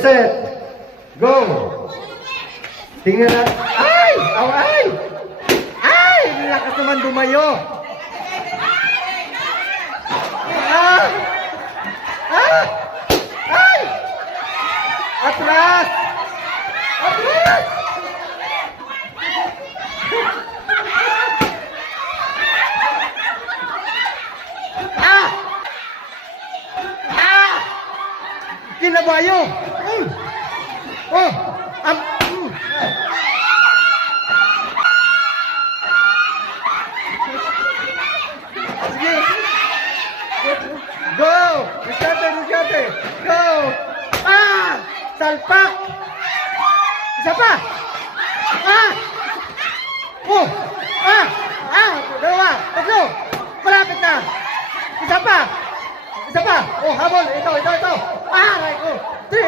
Set. Go. Tingnan natin. Ay! Ay! Ay! Lakas naman dumayo. Ah! Ah! Ay! Atras! Atras! Ah! Ah! Kinabayo! Oh! Sige! Go! Diskarte! Go! Ah! Salpak! Isa pa! Ah! Oh! Ah! Ah! Dalawa! Tatlo! Malapit na! Isa pa! Oh, habol! Ito! Ah! Right! Oh! 3!